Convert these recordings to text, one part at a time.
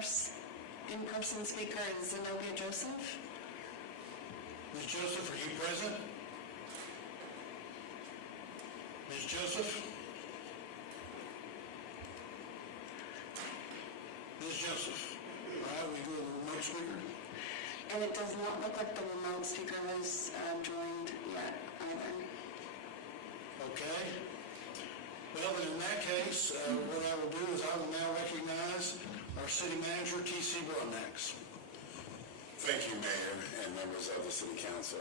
first in-person speaker is Zenobia Joseph. Ms. Joseph, are you present? Ms. Joseph? Ms. Joseph. All right, we do have a remote speaker. And it does not look like the remote speaker was joined yet either. Okay. Well, then in that case, what I will do is I will now recognize our city manager, T.C. Broadnax. Thank you, Mayor and members of the City Council.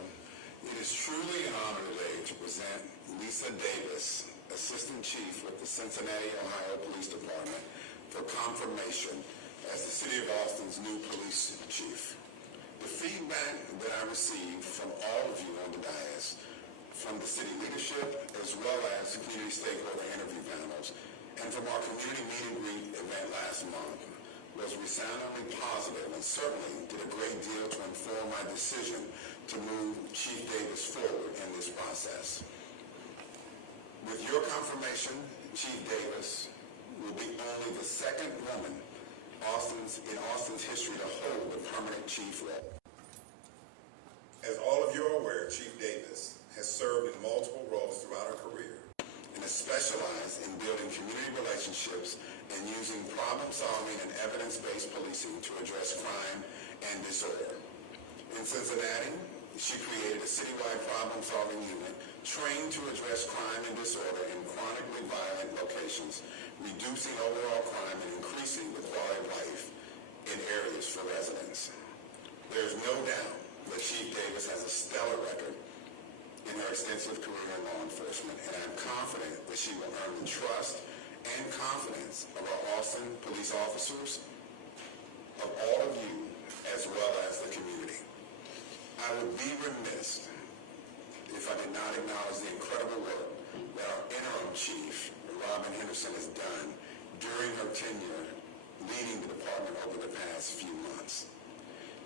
It is truly an honor today to present Lisa Davis, Assistant Chief with the Cincinnati, Ohio Police Department, for confirmation as the City of Austin's new police chief. The feedback that I received from all of you on the dais, from the city leadership, as well as community stakeholder interview panels, and from our community meet and greet event last month, was resoundingly positive and certainly did a great deal to inform my decision to move Chief Davis forward in this process. With your confirmation, Chief Davis will be only the second woman in Austin's history to hold a permanent chief role. As all of you are aware, Chief Davis has served in multiple roles throughout her career and has specialized in building community relationships and using problem-solving and evidence-based policing to address crime and disorder. In Cincinnati, she created a citywide problem-solving unit trained to address crime and disorder in chronically violent locations, reducing overall crime and increasing the quality of life in areas for residents. There's no doubt that Chief Davis has a stellar record in her extensive career in law enforcement, and I'm confident that she will earn the trust and confidence of our Austin police officers, of all of you, as well as the community. I would be remiss if I did not acknowledge the incredible work that our interim chief, Robin Henderson, has done during her tenure leading the department over the past few months.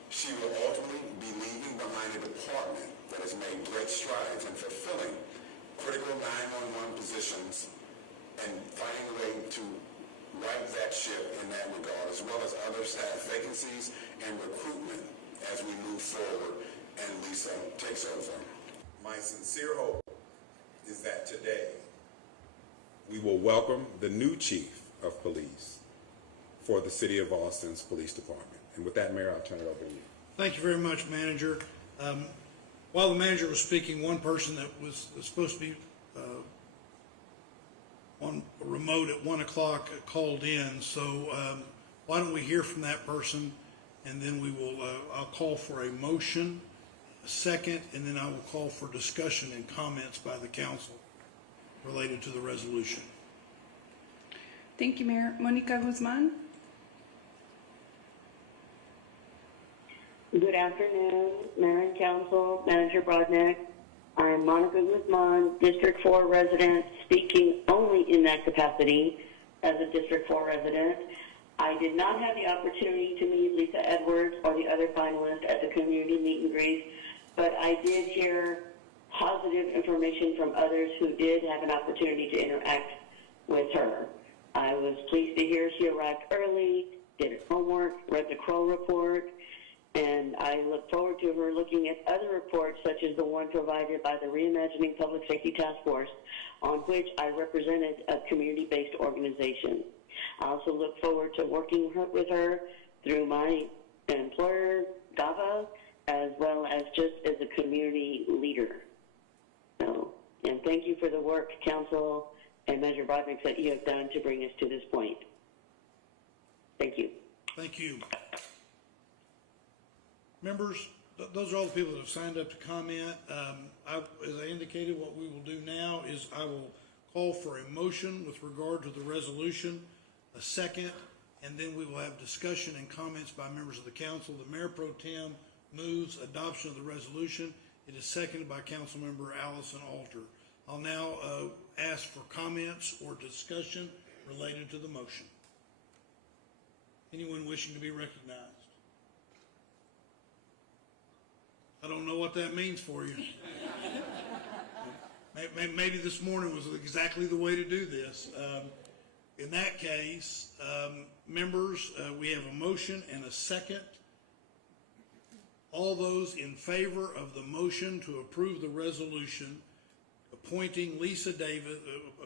She will ultimately be leaving behind a department that has made great strides in fulfilling critical 911 positions and finding a way to right that ship in that regard, as well as other staff vacancies and recruitment as we move forward and Lisa takes over. My sincere hope is that today we will welcome the new chief of police for the City of Austin's Police Department. And with that, Mayor, I'll turn it over to you. Thank you very much, Manager. While the manager was speaking, one person that was supposed to be on a remote at 1 o'clock called in. So why don't we hear from that person, and then we will. I'll call for a motion, a second, and then I will call for discussion and comments by the council related to the resolution. Thank you, Mayor. Monica Guzman. Good afternoon, Mayor and Council, Manager Broadnax. I'm Monica Guzman, District 4 resident, speaking only in that capacity as a District 4 resident. I did not have the opportunity to meet Lisa Edwards or the other finalists at the community meet and greet, but I did hear positive information from others who did have an opportunity to interact with her. I was pleased to hear she arrived early, did her homework, read the Crow report, and I look forward to her looking at other reports such as the one provided by the Reimagining Public Safety Task Force, on which I represented a community-based organization. I also look forward to working with her through my employer, GAVA, as well as just as a community leader. So, and thank you for the work, Council and Manager Broadnax, that you have done to bring us to this point. Thank you. Thank you. Members, those are all the people that have signed up to comment. As I indicated, what we will do now is I will call for a motion with regard to the resolution, a second, and then we will have discussion and comments by members of the council. The Mayor Pro Tem moves adoption of the resolution. It is seconded by Councilmember Allison Alter. I'll now ask for comments or discussion related to the motion. Anyone wishing to be recognized? I don't know what that means for you. Maybe this morning was exactly the way to do this. In that case, members, we have a motion and a second. All those in favor of the motion to approve the resolution appointing Lisa Davis,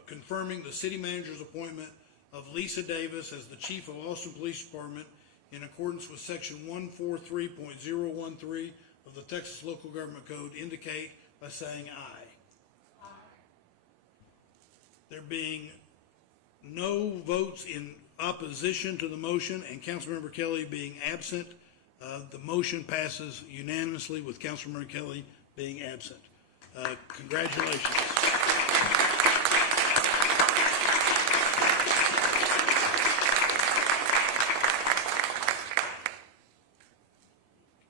confirming the city manager's appointment of Lisa Davis as the chief of Austin Police Department in accordance with section 143.013 of the Texas Local Government Code, indicate by saying aye. Aye. There being no votes in opposition to the motion and Councilmember Kelly being absent, the motion passes unanimously with Councilmember Kelly being absent. Congratulations.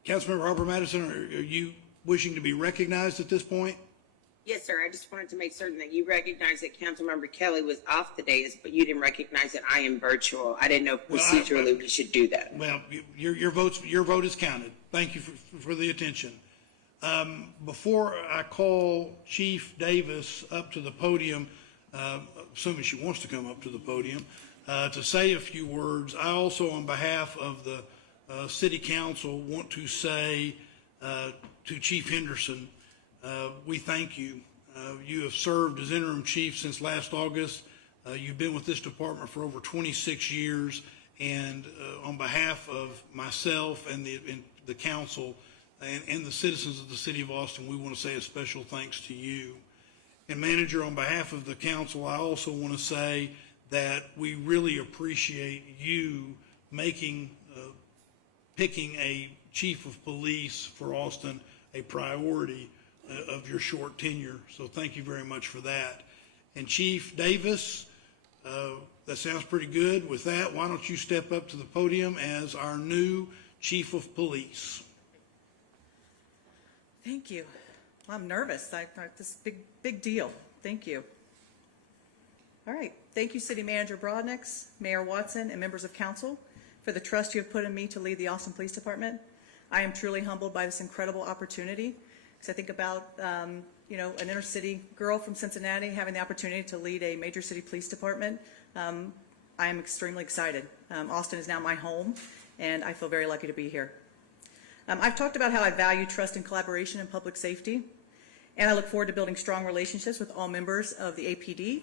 Councilmember Harper Madison, are you wishing to be recognized at this point? Yes, sir. I just wanted to make certain that you recognize that Councilmember Kelly was off the dais, but you didn't recognize that I am virtual. I didn't know if procedurally we should do that. Well, your vote is counted. Thank you for the attention. Before I call Chief Davis up to the podium, assuming she wants to come up to the podium, to say a few words, I also, on behalf of the City Council, want to say to Chief Henderson, we thank you. You have served as interim chief since last August. You've been with this department for over 26 years, and on behalf of myself and the council and the citizens of the city of Austin, we want to say a special thanks to you. And manager, on behalf of the council, I also want to say that we really appreciate you picking a chief of police for Austin a priority of your short tenure. So thank you very much for that. And Chief Davis, that sounds pretty good. With that, why don't you step up to the podium as our new chief of police? Thank you. Well, I'm nervous. This is a big deal. Thank you. All right. Thank you, City Manager Brodnick, Mayor Watson, and members of council for the trust you have put in me to lead the Austin Police Department. I am truly humbled by this incredible opportunity, because I think about, an inner city girl from Cincinnati having the opportunity to lead a major city police department. I am extremely excited. Austin is now my home, and I feel very lucky to be here. I've talked about how I value trust and collaboration in public safety, and I look forward to building strong relationships with all members of the APD,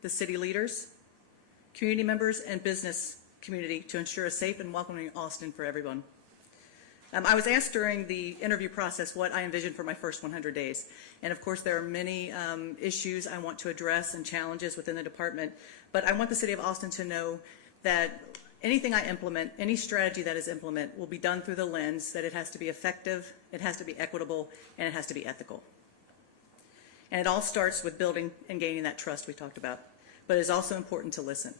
the city leaders, community members, and business community to ensure a safe and welcoming Austin for everyone. I was asked during the interview process what I envisioned for my first 100 days. And of course, there are many issues I want to address and challenges within the department. But I want the city of Austin to know that anything I implement, any strategy that is implemented, will be done through the lens that it has to be effective, it has to be equitable, and it has to be ethical. And it all starts with building and gaining that trust we talked about. But it's also important to listen.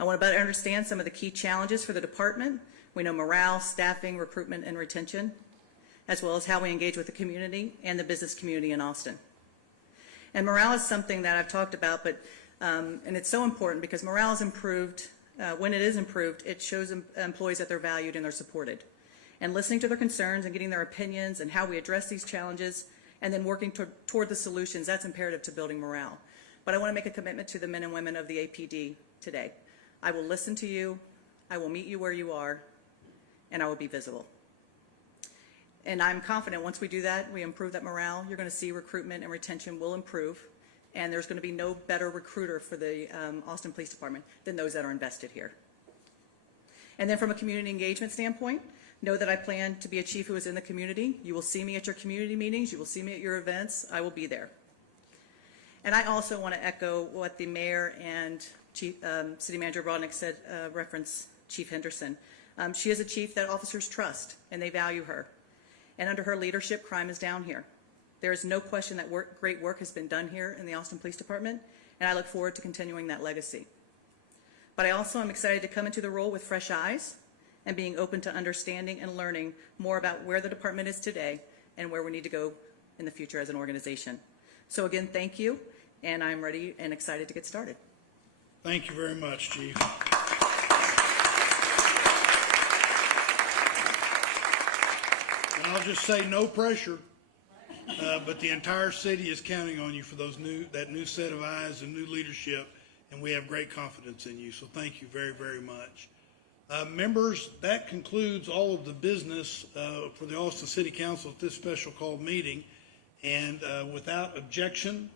I want to better understand some of the key challenges for the department. We know morale, staffing, recruitment, and retention, as well as how we engage with the community and the business community in Austin. And morale is something that I've talked about, but and it's so important because morale is improved. When it is improved, it shows employees that they're valued and they're supported. And listening to their concerns and getting their opinions and how we address these challenges, and then working toward the solutions, that's imperative to building morale. But I want to make a commitment to the men and women of the APD today. I will listen to you, I will meet you where you are, and I will be visible. And I'm confident once we do that, we improve that morale, you're going to see recruitment and retention will improve, and there's going to be no better recruiter for the Austin Police Department than those that are invested here. And then from a community engagement standpoint, know that I plan to be a chief who is in the community. You will see me at your community meetings, you will see me at your events, I will be there. And I also want to echo what the mayor and City Manager Brodnick said, reference Chief Henderson. She is a chief that officers trust, and they value her. And under her leadership, crime is down here. There is no question that great work has been done here in the Austin Police Department, and I look forward to continuing that legacy. But I also am excited to come into the role with fresh eyes and being open to understanding and learning more about where the department is today and where we need to go in the future as an organization. So again, thank you, and I'm ready and excited to get started. Thank you very much, Chief. And I'll just say no pressure, but the entire city is counting on you for that new set of eyes and new leadership and we have great confidence in you. So thank you very, very much. Members, that concludes all of the business for the Austin City Council at this special called meeting. And without objection,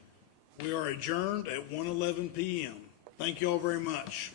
we are adjourned at 1:11 p.m. Thank you all very much.